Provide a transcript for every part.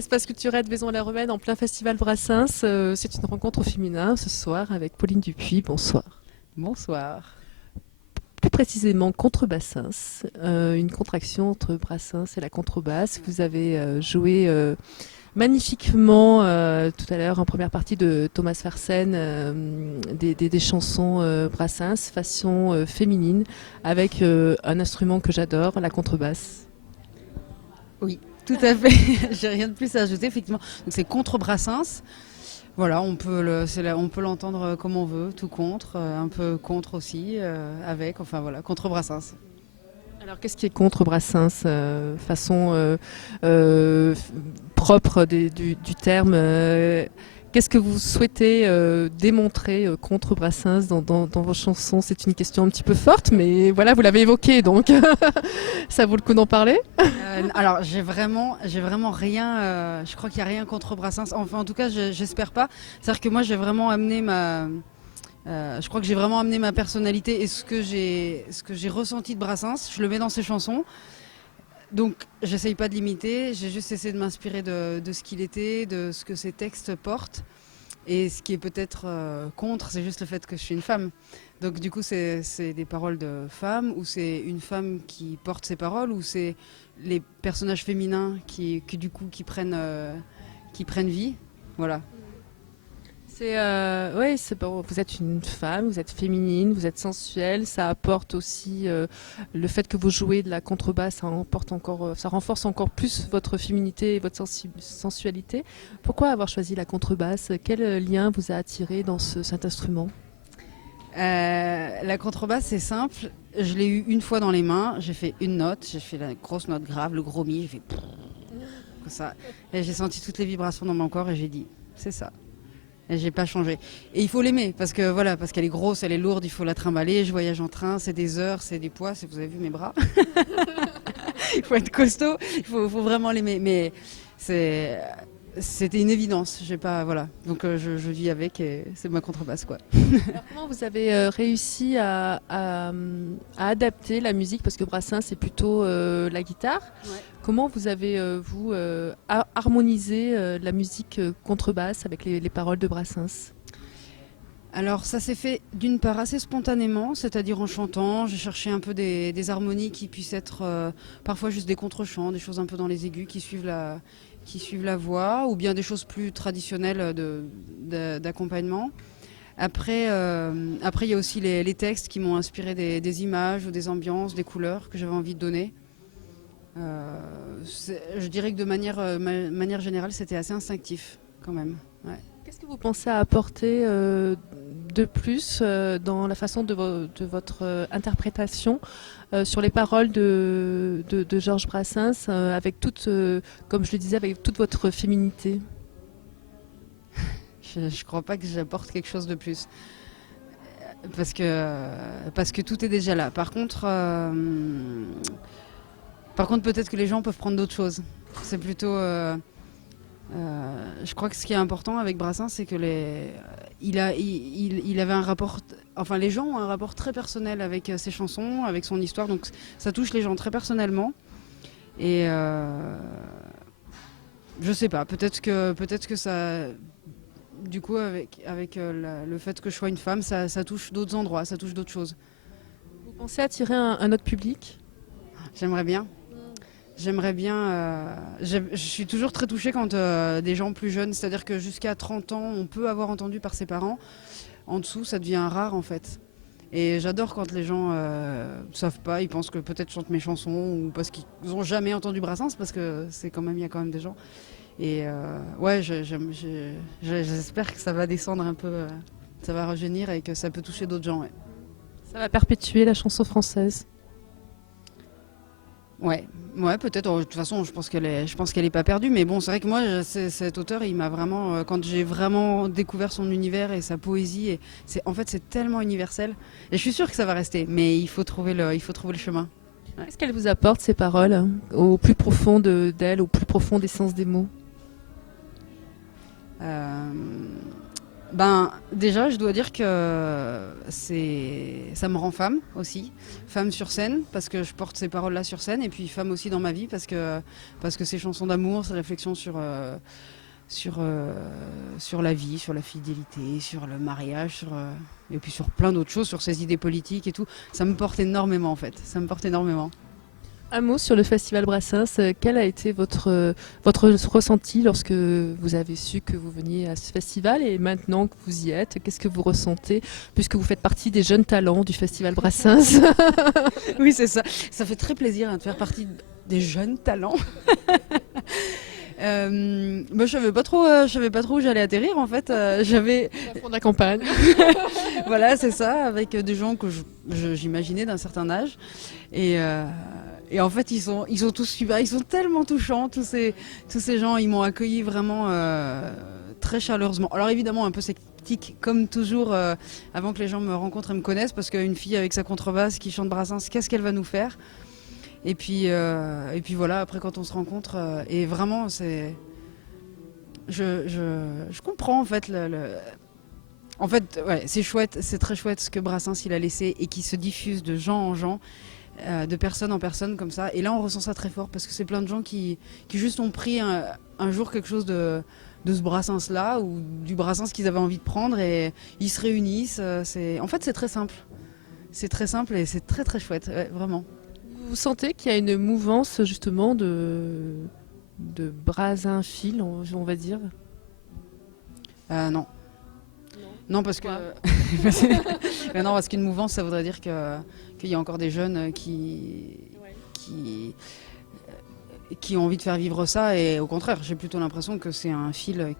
l'espace culturel de Vaison-la-Romaine en plein festival Brassens. C'est une rencontre au féminin ce soir avec Pauline Dupuis. Bonsoir. Bonsoir. Plus précisément contrebassins, une contraction entre Brassens et la contrebasse. Vous avez joué magnifiquement tout à l'heure en première partie de Thomas Fersen des chansons Brassens façon féminine avec un instrument que j'adore, la contrebasse. Oui, tout à fait. J'ai rien de plus à ajouter, effectivement. Donc c'est contre Brassens. Voilà, on peut l'entendre comme on veut, tout contre, un peu contre aussi, avec, enfin voilà, contre Brassens. Alors qu'est-ce qui est contre Brassens façon euh, propre du terme qu'est-ce que vous souhaitez démontrer contre Brassens dans vos chansons? C'est une question un petit peu forte, mais voilà, vous l'avez évoqué, donc ça vaut le coup d'en parler. Alors j'ai vraiment rien. Je crois qu'il n'y a rien contre Brassens. Enfin, en tout cas, j'espère pas. C'est-à-dire que moi, j'ai vraiment amené ma. Je crois que j'ai vraiment amené ma personnalité et ce que j'ai ressenti de Brassens. Je le mets dans ses chansons. Donc, j'essaye pas de l'imiter. J'ai juste essayé de m'inspirer de ce qu'il était, de ce que ses textes portent. Et ce qui est peut-être contre, c'est juste le fait que je suis une femme. Donc du coup, c'est des paroles de femmes, ou c'est une femme qui porte ces paroles, ou c'est les personnages féminins qui prennent vie. Voilà. Ouais, c'est bon. Vous êtes une femme, vous êtes féminine, vous êtes sensuelle. Ça apporte aussi le fait que vous jouez de la contrebasse, ça renforce encore plus votre féminité et votre sensualité. Pourquoi avoir choisi la contrebasse? Quel lien vous a attiré dans cet instrument? La contrebasse, c'est simple. Je l'ai eu une fois dans les mains. J'ai fait une note. J'ai fait la grosse note grave, le gros mi. J'ai fait comme ça. Et j'ai senti toutes les vibrations dans mon corps et j'ai dit, c'est ça. Et j'ai pas changé. Et il faut l'aimer parce que voilà, parce qu'elle est grosse, elle est lourde, il faut la trimballer. Je voyage en train, c'est des heures, c'est des poids. Vous avez vu mes bras. Il faut être costaud. Faut vraiment l'aimer. Mais c'était une évidence. J'ai pas voilà. Donc je vis avec et c'est ma contrebasse quoi. Alors, comment vous avez réussi à adapter la musique, parce que Brassens c'est plutôt la guitare. Ouais. Comment vous avez harmonisé la musique contrebasse avec les paroles de Brassens? Alors ça s'est fait d'une part assez spontanément, c'est-à-dire en chantant. J'ai cherché un peu des harmonies qui puissent être parfois juste des contre-chants, des choses un peu dans les aigus qui suivent la voix, ou bien des choses plus traditionnelles d'accompagnement. Après, il y a aussi les textes qui m'ont inspiré des images ou des ambiances, des couleurs que j'avais envie de donner. Je dirais que de manière générale, c'était assez instinctif quand même. Ouais. Qu'est-ce que vous pensez apporter de plus dans la façon de votre interprétation sur les paroles de Georges Brassens, avec comme je le disais, avec toute votre féminité? Je ne crois pas que j'apporte quelque chose de plus. Parce que tout est déjà là. Par contre peut-être que les gens peuvent prendre d'autres choses. C'est plutôt. Je crois que ce qui est important avec Brassens, c'est que il avait un rapport. Enfin, les gens ont un rapport très personnel avec ses chansons, avec son histoire. Donc ça touche les gens très personnellement. Et je sais pas. Peut-être que ça. Du coup, avec le fait que je sois une femme, ça touche d'autres endroits, ça touche d'autres choses. Vous pensez attirer un autre public? J'aimerais bien. J'aimerais bien. Je suis toujours très touchée quand des gens plus jeunes, c'est-à-dire que jusqu'à 30 ans, on peut avoir entendu par ses parents. En dessous, ça devient rare en fait. Et j'adore quand les gens savent pas, ils pensent que peut-être je chante mes chansons ou parce qu'ils n'ont jamais entendu Brassens, parce que il y a quand même des gens. Et ouais, j'espère que ça va descendre un peu, ça va rajeunir et que ça peut toucher d'autres gens. Ouais. Ça va perpétuer la chanson française. Ouais, ouais, peut-être. De toute façon, je pense qu'elle est pas perdue. Mais bon, c'est vrai que moi, cet auteur, il m'a vraiment, quand j'ai vraiment découvert son univers et sa poésie, en fait, c'est tellement universel. Et je suis sûre que ça va rester. Mais il faut trouver le chemin. Ouais. Qu'est-ce qu'elle vous apporte, ces paroles, au plus profond d'elle, au plus profond des sens des mots? Ben, déjà, je dois dire que ça me rend femme aussi, femme sur scène, parce que je porte ces paroles-là sur scène, et puis femme aussi dans ma vie, parce que ces chansons d'amour, ces réflexions sur la vie, sur la fidélité, sur le mariage, et puis sur plein d'autres choses, sur ses idées politiques et tout, ça me porte énormément en fait, ça me porte énormément. Un mot sur le festival Brassens. Quel a été votre ressenti lorsque vous avez su que vous veniez à ce festival et maintenant que vous y êtes, qu'est-ce que vous ressentez puisque vous faites partie des jeunes talents du festival Brassens? Oui, c'est ça, ça fait très plaisir de faire partie des jeunes talents. Moi, je savais pas trop où j'allais atterrir en fait. Au fond de la campagne. Voilà, c'est ça, avec des gens que j'imaginais d'un certain âge. Et, euh, et en fait, ils sont tous super, ils sont tellement touchants, tous ces gens, ils m'ont accueilli vraiment très chaleureusement. Alors évidemment, un peu sceptique, comme toujours, avant que les gens me rencontrent et me connaissent, parce qu'une fille avec sa contrebasse qui chante Brassens, qu'est-ce qu'elle va nous faire? Et puis voilà, après quand on se rencontre, et vraiment, je comprends en fait En fait, ouais, c'est chouette, c'est très chouette ce que Brassens il a laissé et qui se diffuse de gens en gens, de personne en personne comme ça. Et là, on ressent ça très fort parce que c'est plein de gens qui juste ont pris un jour quelque chose de ce Brassens-là ou du Brassens qu'ils avaient envie de prendre et ils se réunissent. En fait, c'est très simple. C'est très simple et c'est très très chouette, ouais, vraiment. Vous sentez qu'il y a une mouvance justement de Brasinphile, on va dire? Non. Non, parce que mais non, parce qu'une mouvance, ça voudrait dire qu'il y a encore des jeunes qui, qui ont envie de faire vivre ça. Et au contraire, j'ai plutôt l'impression que c'est un fil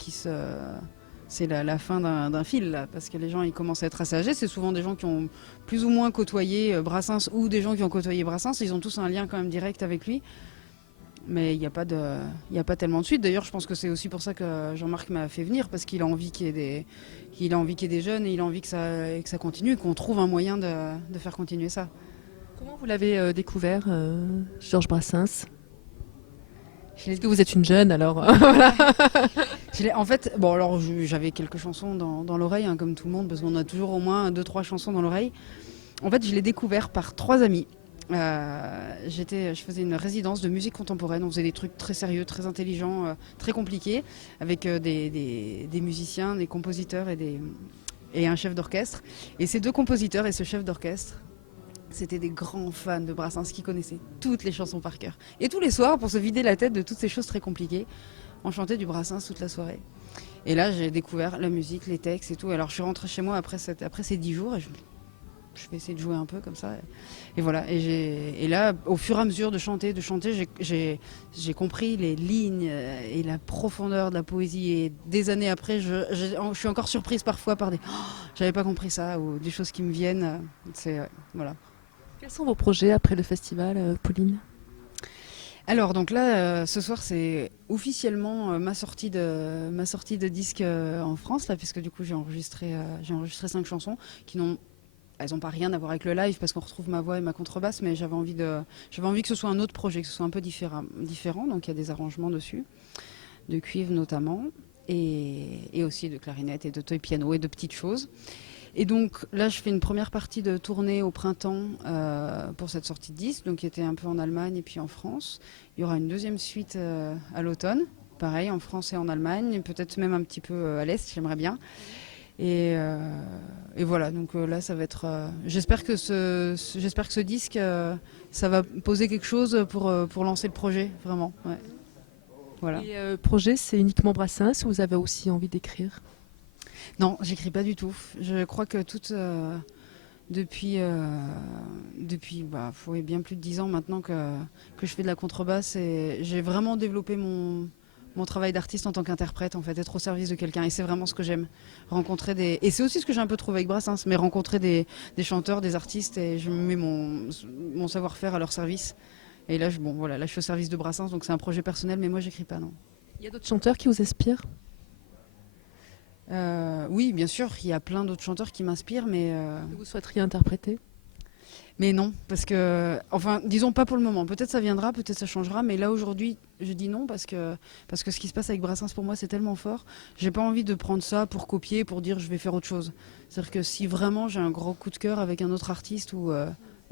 c'est la fin d'un fil, là, parce que les gens ils commencent à être assez âgés. C'est souvent des gens qui ont plus ou moins côtoyé Brassens ou des gens qui ont côtoyé Brassens. Ils ont tous un lien quand même direct avec lui. Mais il y a pas tellement de suite. D'ailleurs, je pense que c'est aussi pour ça que Jean-Marc m'a fait venir, parce qu'il a envie qu'il a envie qu'il y ait des jeunes et il a envie que ça continue, qu'on trouve un moyen de faire continuer ça. Comment vous l'avez découvert, Georges Brassens? Est-ce que vous êtes une jeune alors? Voilà. En fait, bon, alors j'avais quelques chansons dans l'oreille, hein, comme tout le monde, parce qu'on a toujours au moins deux, trois chansons dans l'oreille. En fait, je l'ai découvert par trois amis. Je faisais une résidence de musique contemporaine. On faisait des trucs très sérieux, très intelligents, très compliqués, avec des musiciens, des compositeurs et un chef d'orchestre. Et ces deux compositeurs et ce chef d'orchestre, c'était des grands fans de Brassens qui connaissaient toutes les chansons par cœur. Et tous les soirs, pour se vider la tête de toutes ces choses très compliquées, on chantait du Brassens toute la soirée. Et là, j'ai découvert la musique, les textes et tout. Alors, je suis rentrée chez moi après ces 10 jours et je vais essayer de jouer un peu comme ça. Et voilà. Et là, au fur et à mesure de chanter, j'ai compris les lignes et la profondeur de la poésie. Et des années après, je suis encore surprise parfois par des j'avais pas compris ça, ou des choses qui me viennent. Voilà. Quels sont vos projets après le festival, Pauline? Alors donc là, ce soir c'est officiellement ma sortie de disque en France là, puisque du coup j'ai enregistré 5 chansons qui elles n'ont pas rien à voir avec le live parce qu'on retrouve ma voix et ma contrebasse, mais j'avais envie que ce soit un autre projet, que ce soit un peu différent. Donc il y a des arrangements dessus, de cuivre notamment, et aussi de clarinette et de toy piano et de petites choses. Et donc là, je fais une première partie de tournée au printemps pour cette sortie de disque, donc qui était un peu en Allemagne et puis en France. Il y aura une deuxième suite à l'automne, pareil en France et en Allemagne, peut-être même un petit peu à l'Est, j'aimerais bien. Et voilà, donc là, ça va être. J'espère que ce disque, ça va poser quelque chose pour lancer le projet, vraiment. Ouais. Voilà. Et projet, c'est uniquement Brassens ou vous avez aussi envie d'écrire? Non, j'écris pas du tout. Je crois que depuis bien plus de 10 ans maintenant que je fais de la contrebasse, et j'ai vraiment développé mon travail d'artiste en tant qu'interprète, en fait, être au service de quelqu'un. Et c'est vraiment ce que j'aime. Et c'est aussi ce que j'ai un peu trouvé avec Brassens, mais rencontrer des chanteurs, des artistes, et je mets mon savoir-faire à leur service. Et là, là, je suis au service de Brassens, donc c'est un projet personnel, mais moi, j'écris pas, non. Il y a d'autres chanteurs qui vous inspirent? Oui, bien sûr, il y a plein d'autres chanteurs qui m'inspirent, mais Que vous souhaiteriez interpréter? Mais non, parce que, enfin, disons pas pour le moment. Peut-être ça viendra, peut-être ça changera, mais là aujourd'hui, je dis non parce que ce qui se passe avec Brassens pour moi c'est tellement fort. J'ai pas envie de prendre ça pour copier, pour dire je vais faire autre chose. C'est-à-dire que si vraiment j'ai un gros coup de cœur avec un autre artiste où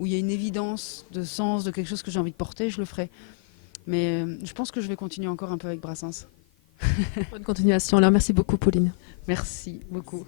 il y a une évidence de sens, de quelque chose que j'ai envie de porter, je le ferai. Mais je pense que je vais continuer encore un peu avec Brassens. Bonne continuation. Alors, merci beaucoup, Pauline. Merci beaucoup.